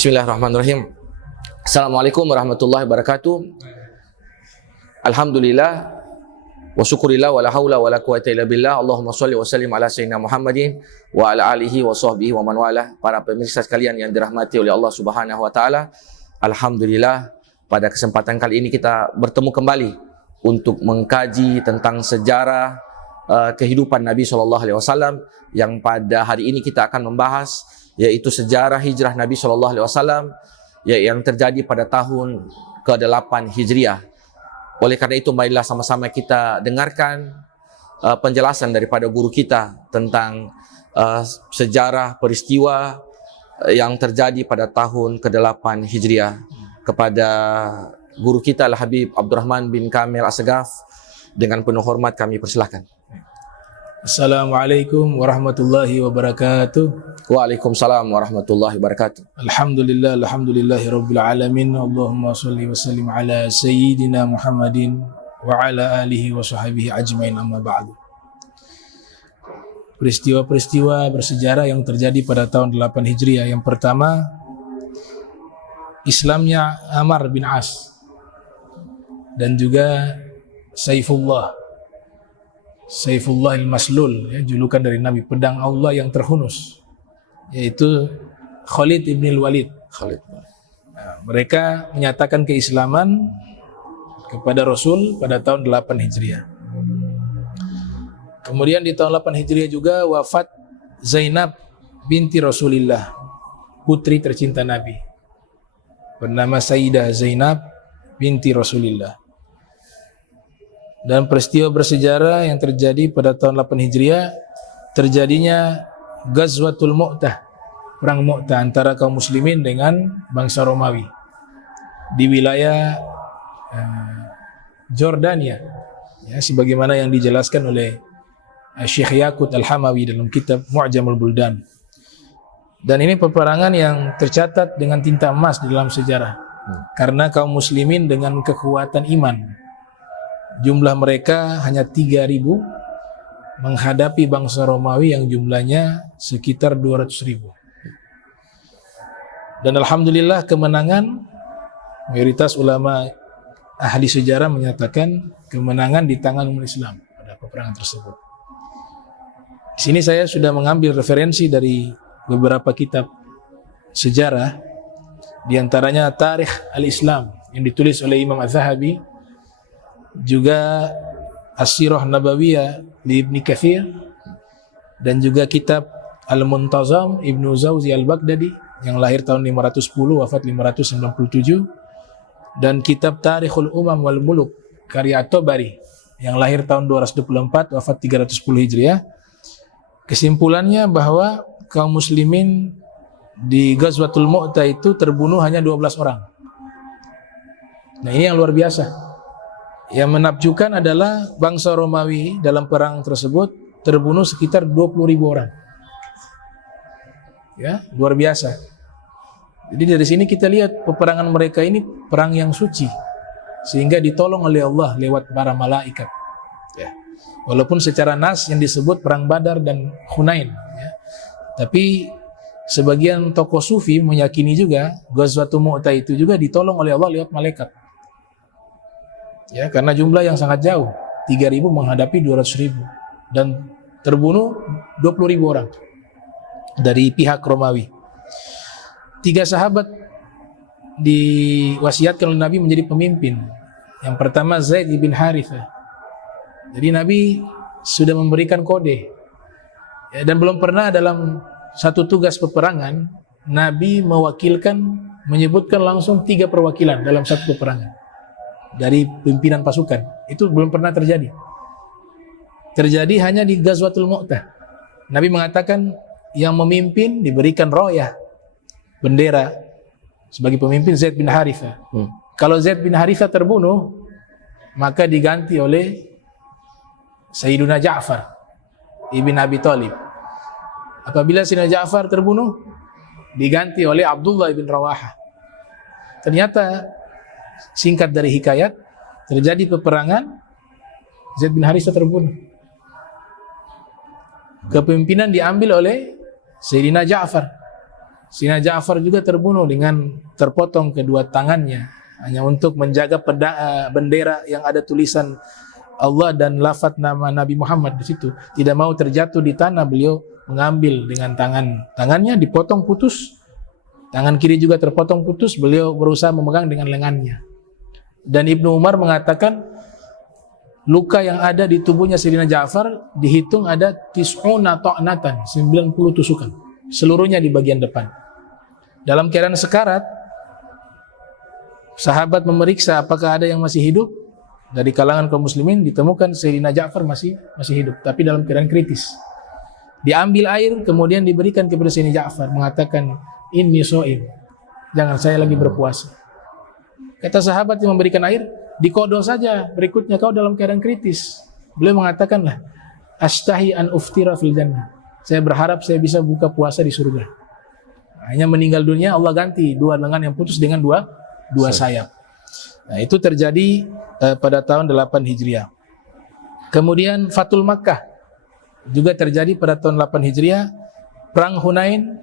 Bismillahirrahmanirrahim. Assalamualaikum warahmatullahi wabarakatuh. Alhamdulillah wa syukurillah wa la haula wa la quwata illa billah. Allahumma shalli wa sallim ala sayyidina Muhammadin wa ala alihi wa sahbihi wa man walah. Para pemirsa sekalian yang dirahmati oleh Allah Subhanahu wa taala, alhamdulillah pada kesempatan kali ini kita bertemu kembali untuk mengkaji tentang sejarah kehidupan Nabi SAW, yang pada hari ini kita akan membahas yaitu sejarah hijrah Nabi SAW yang terjadi pada tahun ke-8 Hijriah. Oleh karena itu, marilah sama-sama kita dengarkan penjelasan daripada guru kita tentang sejarah peristiwa yang terjadi pada tahun ke-8 Hijriah. Kepada guru kita Al-Habib Abdurrahman bin Kamil As-Sagaf, dengan penuh hormat kami persilahkan. Assalamualaikum warahmatullahi wabarakatuh. Waalaikumsalam warahmatullahi wabarakatuh. Alhamdulillah, alhamdulillahi rabbil alamin. Allahumma salli wa sallim ala sayyidina Muhammadin wa ala alihi wa sahbihi ajmain, amma ba'du. Peristiwa-peristiwa bersejarah yang terjadi pada tahun 8 Hijriah. Yang pertama, Islamnya Amr bin As dan juga Saifullah al-Maslul, ya, julukan dari Nabi, pedang Allah yang terhunus, yaitu Khalid ibn al-Walid. Nah, mereka menyatakan keislaman kepada Rasul pada tahun 8 Hijriah. Kemudian di tahun 8 Hijriah juga wafat Zainab binti Rasulillah, putri tercinta Nabi, bernama Sayyidah Zainab binti Rasulillah. Dan peristiwa bersejarah yang terjadi pada tahun 8 Hijriah, terjadinya Ghazwatul Mu'tah, perang Mu'tah antara kaum muslimin dengan bangsa Romawi di wilayah Jordania, ya, sebagaimana yang dijelaskan oleh Syekh Yaqut Al-Hamawi dalam kitab Mu'jamul Buldan. Dan ini peperangan yang tercatat dengan tinta emas di dalam sejarah, karena kaum muslimin dengan kekuatan iman, jumlah mereka hanya 3.000 menghadapi bangsa Romawi yang jumlahnya sekitar 200.000. Dan alhamdulillah kemenangan, mayoritas ulama ahli sejarah menyatakan kemenangan di tangan umat Islam pada peperangan tersebut. Di sini saya sudah mengambil referensi dari beberapa kitab sejarah, di antaranya Tarikh Al-Islam yang ditulis oleh Imam Az-Zahabi, juga As-Sirah Nabawiyah di Ibn Kathir, dan juga kitab Al-Muntazam Ibnu Zawzi Al-Baghdadi yang lahir tahun 510 wafat 597, dan kitab Tarikhul Umam wal Muluk karya At-Tabari yang lahir tahun 224 wafat 310 Hijriah. Kesimpulannya bahwa kaum muslimin di Ghazwatul Mu'tah itu terbunuh hanya 12 orang. Nah, ini yang luar biasa. Yang menakjubkan adalah bangsa Romawi dalam perang tersebut terbunuh sekitar 20.000 orang. Ya, luar biasa. Jadi dari sini kita lihat peperangan mereka ini perang yang suci, sehingga ditolong oleh Allah lewat para malaikat. Ya. Walaupun secara nas yang disebut perang Badar dan Hunain, ya. Tapi sebagian tokoh sufi meyakini juga Ghazwatul Mu'tah itu juga ditolong oleh Allah lewat malaikat. Ya, karena jumlah yang sangat jauh, 3.000 menghadapi 200.000, dan terbunuh 20.000 orang dari pihak Romawi. 3 sahabat diwasiatkan oleh Nabi menjadi pemimpin. Yang pertama Zaid bin Harithah. Jadi Nabi sudah memberikan kode, ya, dan belum pernah dalam satu tugas peperangan Nabi menyebutkan langsung 3 perwakilan dalam satu peperangan dari pimpinan pasukan. Itu belum pernah terjadi. Terjadi hanya di Ghazwatul Mu'tah. Nabi mengatakan yang memimpin diberikan royah, bendera, sebagai pemimpin Zaid bin Harithah. Kalau Zaid bin Harithah terbunuh, maka diganti oleh Sayyiduna Ja'far ibn Abi Thalib. Apabila Sayyidina Ja'far terbunuh, diganti oleh Abdullah ibn Rawaha. Ternyata singkat dari hikayat, terjadi peperangan, Zaid bin Harithah terbunuh. Kepemimpinan diambil oleh Sayyidina Ja'far Sayyidina Ja'far juga terbunuh dengan terpotong kedua tangannya hanya untuk menjaga bendera yang ada tulisan Allah dan lafaz nama Nabi Muhammad di situ tidak mau terjatuh di tanah. Beliau mengambil dengan tangannya dipotong putus, tangan kiri juga terpotong putus, beliau berusaha memegang dengan lengannya. Dan Ibnu Umar mengatakan luka yang ada di tubuhnya Sayyidina Ja'far dihitung ada 90 tusukan, seluruhnya di bagian depan. Dalam keadaan sekarat, sahabat memeriksa apakah ada yang masih hidup. Dari kalangan kaum muslimin ditemukan Sayyidina Ja'far masih hidup, tapi dalam keadaan kritis. Diambil air kemudian diberikan kepada Sayyidina Ja'far, mengatakan, "Inni shaim." Jangan, saya lagi berpuasa. Kata sahabat yang memberikan air, "Dikodo saja, berikutnya kau dalam keadaan kritis." Beliau mengatakanlah, "Ashtahi an uftira fil jannah." Saya berharap saya bisa buka puasa di surga. Hanya meninggal dunia, Allah ganti dua lengan yang putus dengan dua sayap. Nah, itu terjadi pada tahun 8 Hijriah. Kemudian Fathul Makkah juga terjadi pada tahun 8 Hijriah. Perang Hunain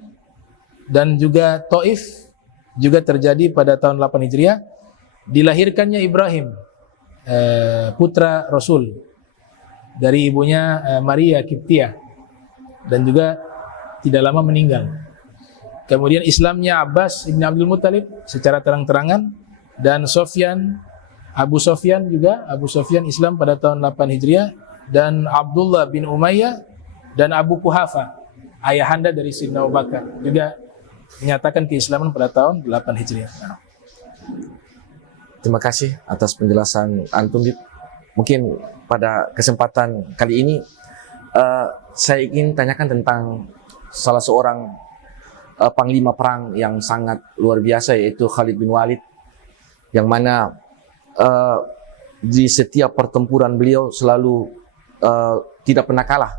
dan juga Taif juga terjadi pada tahun 8 Hijriah. Dilahirkannya Ibrahim, putra Rasul, dari ibunya Maria Kiptiah, dan juga tidak lama meninggal. Kemudian Islamnya Abbas ibn Abdul Muttalib secara terang-terangan, dan Abu Sofyan Islam pada tahun 8 Hijriah, dan Abdullah bin Umayyah dan Abu Quhafa, ayahanda dari Sayyidina Abu Bakar, juga menyatakan keislaman pada tahun 8 Hijriah. Terima kasih atas penjelasan antum. Mungkin pada kesempatan kali ini saya ingin tanyakan tentang salah seorang panglima perang yang sangat luar biasa, yaitu Khalid bin Walid, yang mana di setiap pertempuran beliau selalu tidak pernah kalah.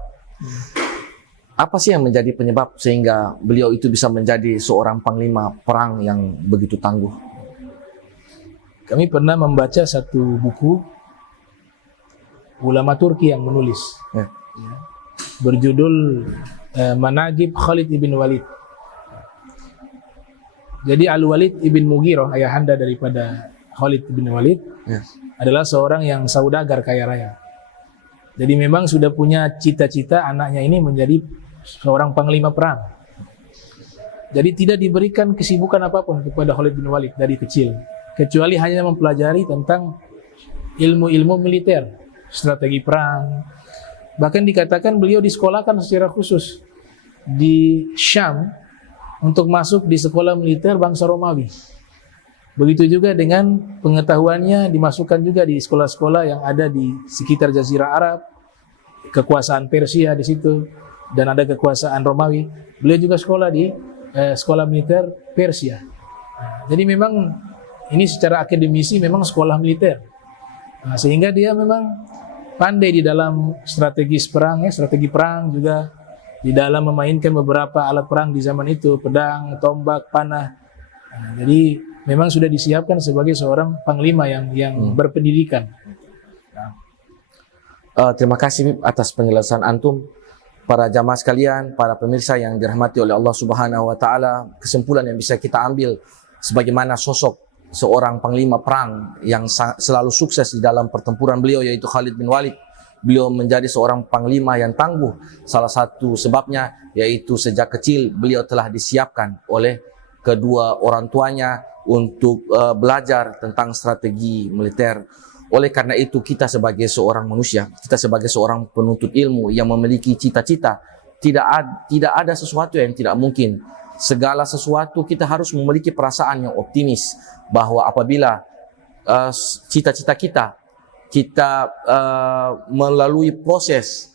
Apa sih yang menjadi penyebab sehingga beliau itu bisa menjadi seorang panglima perang yang begitu tangguh? Kami pernah membaca satu buku ulama Turki yang menulis, berjudul Manaqib Khalid ibn Walid. Jadi Al-Walid ibn Mughirah, ayahanda daripada Khalid ibn Walid, adalah seorang yang saudagar kaya raya. Jadi memang sudah punya cita-cita anaknya ini menjadi seorang panglima perang. Jadi tidak diberikan kesibukan apapun kepada Khalid bin Walid dari kecil, kecuali hanya mempelajari tentang ilmu-ilmu militer, strategi perang. Bahkan dikatakan beliau disekolahkan secara khusus di Syam untuk masuk di sekolah militer bangsa Romawi. Begitu juga dengan pengetahuannya dimasukkan juga di sekolah-sekolah yang ada di sekitar Jazirah Arab, kekuasaan Persia di situ, dan ada kekuasaan Romawi. Beliau juga sekolah di sekolah militer Persia. Jadi memang ini secara akademisi memang sekolah militer. Sehingga dia memang pandai di dalam strategi perang juga, di dalam memainkan beberapa alat perang di zaman itu, pedang, tombak, panah. Jadi memang sudah disiapkan sebagai seorang panglima yang berpendidikan. Terima kasih atas penjelasan antum. Para jamaah sekalian, para pemirsa yang dirahmati oleh Allah Subhanahu wa taala, kesimpulan yang bisa kita ambil sebagaimana sosok seorang panglima perang yang selalu sukses di dalam pertempuran beliau, yaitu Khalid bin Walid. Beliau menjadi seorang panglima yang tangguh. Salah satu sebabnya yaitu sejak kecil beliau telah disiapkan oleh kedua orang tuanya untuk belajar tentang strategi militer. Oleh karena itu kita sebagai seorang manusia, kita sebagai seorang penuntut ilmu yang memiliki cita-cita, tidak ada sesuatu yang tidak mungkin. Segala sesuatu kita harus memiliki perasaan yang optimis bahwa apabila cita-cita kita melalui proses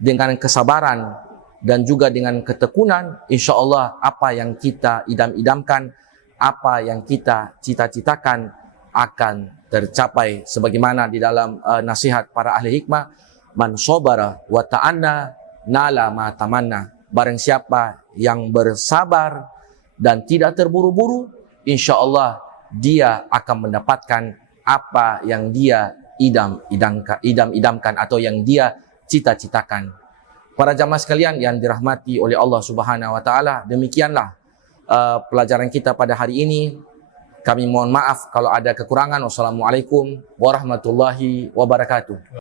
dengan kesabaran dan juga dengan ketekunan, insya Allah apa yang kita idam-idamkan, apa yang kita cita-citakan akan tercapai. Sebagaimana di dalam nasihat para ahli hikmah, man sobara wa ta'anna nala ma tamanna. Barang siapa yang bersabar dan tidak terburu-buru, insya Allah dia akan mendapatkan apa yang dia idam-idamkan atau yang dia cita-citakan. Para jamaah sekalian yang dirahmati oleh Allah Subhanahu wa taala, demikianlah pelajaran kita pada hari ini. Kami mohon maaf kalau ada kekurangan. Wassalamualaikum warahmatullahi wabarakatuh.